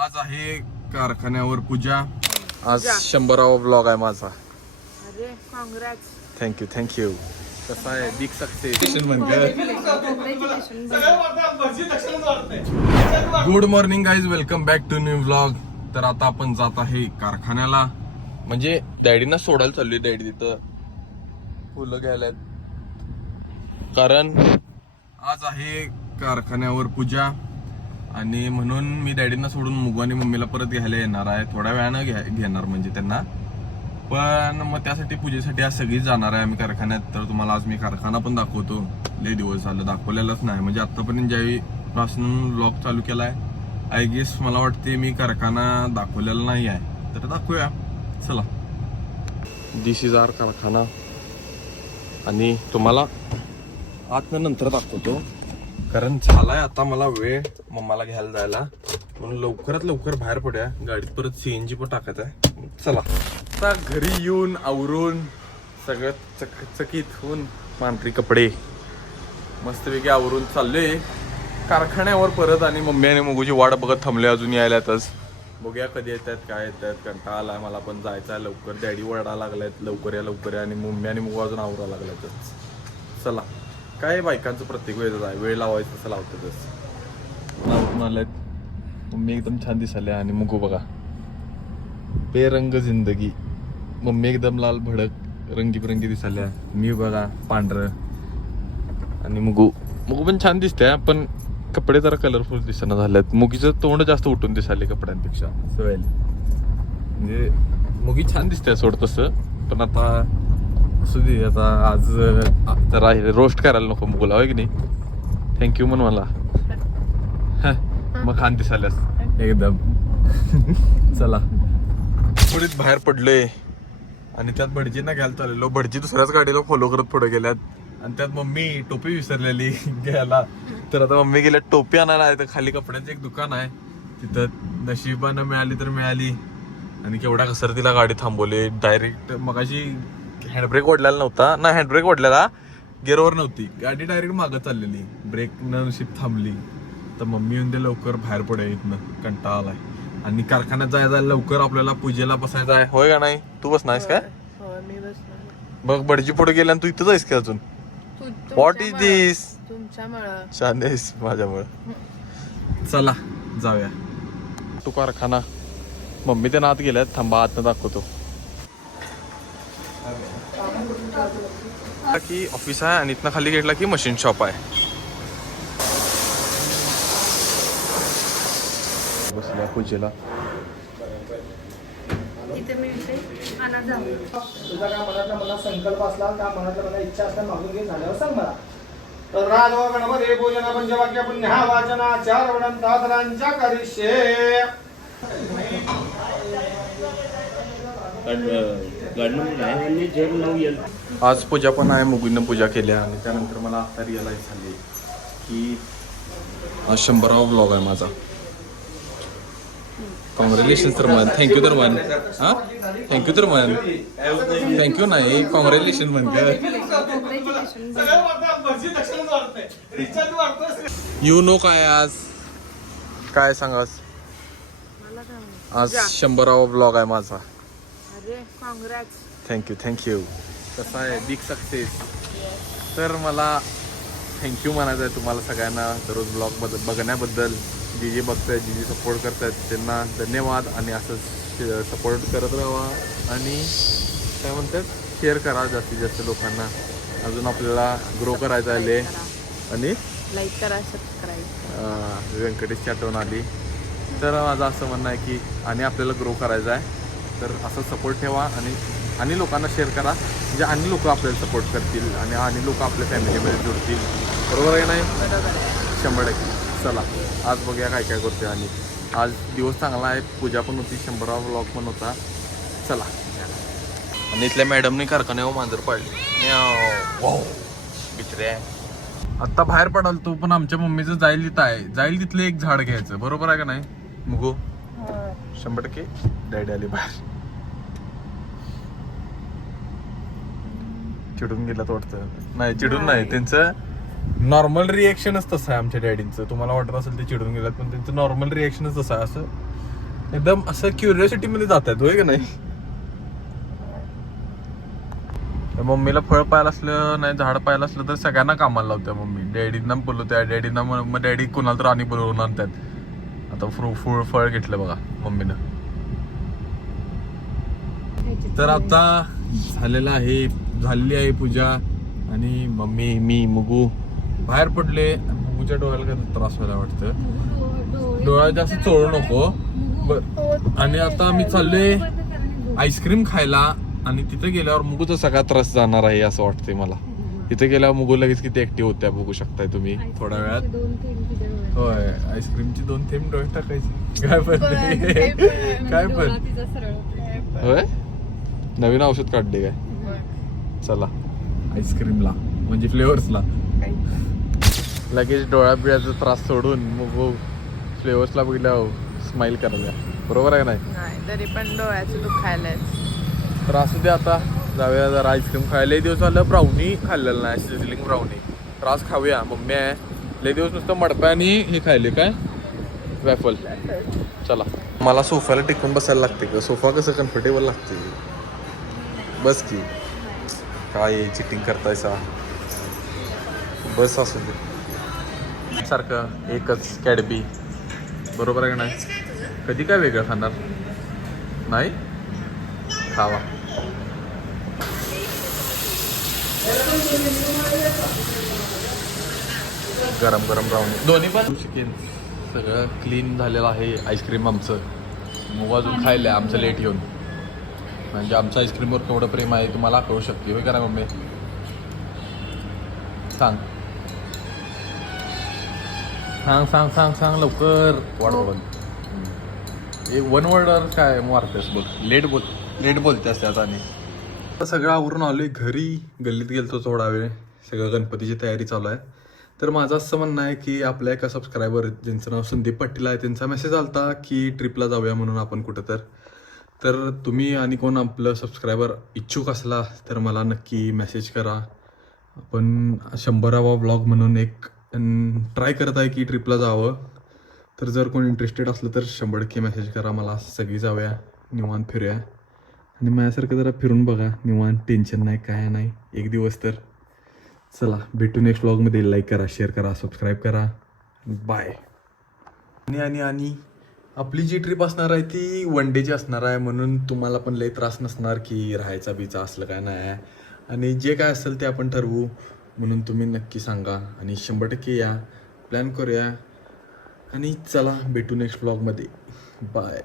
आज आहे कारखान्यावर पूजा. आज 100वा ब्लॉग आहे माझा. अरे काँग्रेस. थँक्यू. कसा आहे big success. Good morning guys, welcome back to new vlog. तर आता आपण जात आहे कारखान्याला, म्हणजे डॅडीना सोडायला चाललोय. डॅडी तिथं फुलं घ्यायला, कारण आज आहे कारखान्यावर पूजा आणि म्हणून मी डॅडींना सोडून मुगू आणि मम्मीला परत घ्यायला येणार आहे. थोड्या वेळानं घेणार म्हणजे त्यांना. पण मग त्यासाठी पूजेसाठी आज सगळीच जाणार आहे आम्ही कारखान्यात. तर तुम्हाला आज मी कारखाना पण दाखवतो. लय दिवस झालं दाखवलेलाच नाही, म्हणजे आतापर्यंत ज्यावेळी पासून व्लॉग चालू केलाय आय गेस मला वाटते मी कारखाना दाखवलेला नाही आहे. तर दाखवूया, चला. दिस इज आवर कारखाना आणि तुम्हाला आतनं नंतर दाखवतो, कारण झालाय आता मला वेळ मम्माला घ्यायला जायला. म्हणून लवकरात लवकर बाहेर पडूया. गाडीत परत CNG पण टाकायचं आहे. चला. आता घरी येऊन आवरून सगळं चकचकीत होऊन पांढरी कपडे मस्तपैकी आवरून चाललोय कारखान्यावर परत. आणि मम्मी आणि मुगूची वाट बघत थांबले, अजून यायलातच. बघूया कधी येतात काय येतात. कंटाळा आलाय मला पण जायचं आहे लवकर. डॅडी वरडा लागलायत लवकर या. आणि मम्मी आणि मुगू अजून आवरा लागलायतच. चला. काय बायकांचं प्रत्येक वेळेच आहे, वेळ लावायचं तसं लावतातच. लावून आल्यात. मम्मी एकदम छान दिसाल्या आणि मुगू बघा बेरंग जिंदगी. मम्मी एकदम लाल भडक रंगीबिरंगी दिसाल्या. मी बघा पांढरं. आणि मुगू पण छान दिसते, पण कपडे जरा कलरफुल दिसणं झाल्यात. मुगीचं तोंड जास्त उठून दिसाले कपड्यांपेक्षा सवयली. म्हणजे मुगी छान दिसते सोड तसं, पण आता असू दे. आता आज जरा रोस्ट करायला नको मुगूला, होय की नाही. थँक्यू म्हण मला. मग खान दिसाल्यास एकदम. चला. पुढेच बाहेर पडलोय आणि त्यात भटजींना घ्यायला चाललेलो. भटजी दुसऱ्याच गाडीला फॉलो करत पुढे गेल्यात. आणि त्यात मम्मी टोपी विसरलेली घ्यायला. तर आता मम्मी गेल्या टोपी आणायला आहे. तर खाली कपड्यांचं एक दुकान आहे, तिथं नशिबानं मिळाली तर मिळाली. आणि केवढ्या घसरतीला गाडी थांबवली डायरेक्ट. मगाशी हँडब्रेक ओढलेला नव्हता ना, हँडब्रेक ओढलेला गेअरवर नव्हती गाडी, डायरेक्ट मागं चाललेली. ब्रेक न नशीब थांबली. तर मम्मी येऊन दे लवकर बाहेर पडूया इथनं, कंटाळा आलाय. आणि कारखान्यात जायचं लवकर, आपल्याला पूजेला बसायचं आहे. होय का नाही. तू बसणारस काय? मी बसणार. बघ भटजी पुढे गेल्या आणि तू इथंच आहेस का अजून? व्हॉट इज दिस? तुमच्यामुळं. छान आहेस माझ्यामुळे. चला जाऊया तू कारखाना. मम्मी त्या आत गेल्यात, थांबा आतनं दाखवतो. की ऑफिस आहे आणि इथनं खाली गेटला की मशीन शॉप आहे. बसल्या पूजेला. इथे मी खाना जाऊ. तुझा काय मनातला संकल्प असला, त्या मनातल्या इच्छा असल्या मागून घे, झाल्यावर सांग मला. तर राजवा गणपती पूजना पंचवाक्य पुण्या वाचना चार वडंतांच्या करिष्ये. आज पूजा पण आहे, मुगीनं पूजा केल्या. आणि त्यानंतर मला आता रिअलाइज झाली की आज 100वा ब्लॉग आहे माझा. कॉंग्रॅच्युलेशन तर म्हण. थँक्यू तर म्हण. हां थँक्यू तर म्हण. थँक्यू नाही, कॉंग्रॅच्युलेशन म्हण ग. यू नो काय आज काय सांगास. आज 100वा ब्लॉग आहे माझा. अरे काँग्रेस. थँक्यू. कसा आहे बिग सक्सेस. तर मला थँक्यू म्हणायचं आहे तुम्हाला सगळ्यांना दररोज ब्लॉग बघण्याबद्दल. जी बघतायत, जी सपोर्ट करतायत त्यांना धन्यवाद. आणि असंच सपोर्ट करत राहा. आणि काय म्हणतात, शेअर करा जास्तीत जास्त लोकांना. अजून आपल्याला ग्रो करायचं आहे. आणि लाईक करा, सबस्क्राईब. व्यंकटेशची आठवण आली. तर माझं असं म्हणणं आहे की आणि आपल्याला ग्रो करायचं आहे. तर असं सपोर्ट ठेवा आणि लोकांना शेअर करा, म्हणजे आणि लोक आपल्याला सपोर्ट करतील आणि लोक आपल्या फॅमिलीमध्ये जुडतील. बरोबर आहे नाही? 100%. चला आज बघूया काय काय करते. आणि आज दिवस चांगला आहे. पूजा पण होती, 100वा व्लॉग पण होता. चला. आणि इथल्या मॅडमने कारखान्यावर मांजर पाडली. बिचरे आत्ता बाहेर पडाल तो, पण आमच्या मम्मीचं जाईल तिथं आहे. जाईल तिथलं एक झाड घ्यायचं. बरोबर आहे का नाही मुगो? 100% डॅडी आली बाहेर. चिडून गेलात वाटतं. नाही चिडून नाही, त्यांचं नॉर्मल रिएक्शनच तसं आहे आमच्या डॅडींचं. तुम्हाला वाटत असेल ते चिडून गेलात, पण त्यांचं नॉर्मल रिएक्शनच तसं आहे. असं एकदम असं क्युरिओसिटी मध्ये जातात होय का नाही. तर मम्मीला फळ पाहायला असलं नाही झाड पाहायला असलं तर सगळ्यांना कामाला लावत्या मम्मी. डॅडींना बोलवत्या, डॅडींना मग डॅडी कुणाला तर आणि बोलवून आणतात. आता फळ घेतलं बघा मम्मीनं. तर आता झालेली आहे पूजा आणि मम्मी मी मुगू बाहेर पडले. मुगूच्या डोळ्याला काय त्रास व्हायला वाटतं, डोळा जास्त चोळू नको. आणि आता आम्ही चाललोय आईस्क्रीम खायला आणि तिथे गेल्यावर मुगूचा सगळा त्रास जाणार आहे असं वाटतंय मला. तिथे गेल्यावर मुगू लगेच किती ऍक्टिव्ह होत्या बघू शकताय तुम्ही थोड्या वेळात. होय, आईस्क्रीमची 2 थेंब डोळ्यात टाकायची. काय पण होय, नवीन औषध काढले काय. चला आईस्क्रीमला म्हणजे फ्लेवर्सला लगेच डोळ्या बिळ्याचा त्रास सोडून मग फ्लेवर्सला बघितल्या स्माइल करायला. बरोबर आहे नाही. तरी पण डोळ्याचं दुखायला. तर असू दे, आता जाऊया जरा आईस्क्रीम खायला. लय दिवस झालं ब्राउनी खाल्लेलं नाही, सिझलिंग ब्राउनी. तर आज खाऊया. मम्मी आहे लय दिवस नुसतं मडपा आणि हे खायले काय वॅफल. चला, मला सोफ्याला टिकून बसायला लागते का. सोफा कसं कम्फर्टेबल लागते. बस की काय चिटिंग करतायसा. बस असू दे सारखं एकच कॅडबी. बरोबर आहे का नाही. कधी काय वेगळं खाणार नाही. खावा. गरम गरम ब्राउनी दोन्ही पण चिकन सगळं क्लीन झालेलं आहे. आईस्क्रीम आमचं मग अजून खायला आमचं लेट येऊन. म्हणजे आमचं आईस्क्रीमवर केवढं प्रेम आहे तुम्हाला कळू शकते होय का ना मम्मी. सांग सांग सांग सांग सांग लवकर. वाट बघ. 1 वर्डवर काय मारतेस बघ. लेट बोलतेस त्यात. आणि सगळं आवरून आलोय घरी. गल्लीत गेलतो थोडा वेळ. सगळं गणपतीची तयारी चालू आहे. तर माझं असं म्हणणं आहे की आपल्या एका सबस्क्रायबर ज्यांचं नाव संदीप पाटील आहे त्यांचा मेसेज आलता की ट्रिपला जाऊया म्हणून आपण कुठं. तर तुम्ही आणि कोण आपलं सबस्क्रायबर इच्छुक असला तर मला नक्की मेसेज करा. आपण 100वा ब्लॉग म्हणून एक ट्राय करत आहे की ट्रिपला जावं. तर जर कोण इंटरेस्टेड असलं तर 100% मेसेज करा मला. सगळी जाऊया, निवांत फिरूया. आणि माझ्यासारखं जरा फिरून बघा निवांत. टेन्शन नाही काय नाही एक दिवस. तर चला भेटू नेक्स्ट ब्लॉगमध्ये. लाईक करा, शेअर करा, सबस्क्राईब करा. बाय. आणि आपली जी ट्रिप असणार आहे ती 1 डेची असणार आहे म्हणून तुम्हाला पण लई त्रास नसणार की राहायचा बीचा असलं काय नाही आहे. आणि जे काय असेल ते आपण ठरवू म्हणून तुम्ही नक्की सांगा. आणि 100% या, प्लॅन करूया. आणि चला भेटू नेक्स्ट ब्लॉगमध्ये. बाय.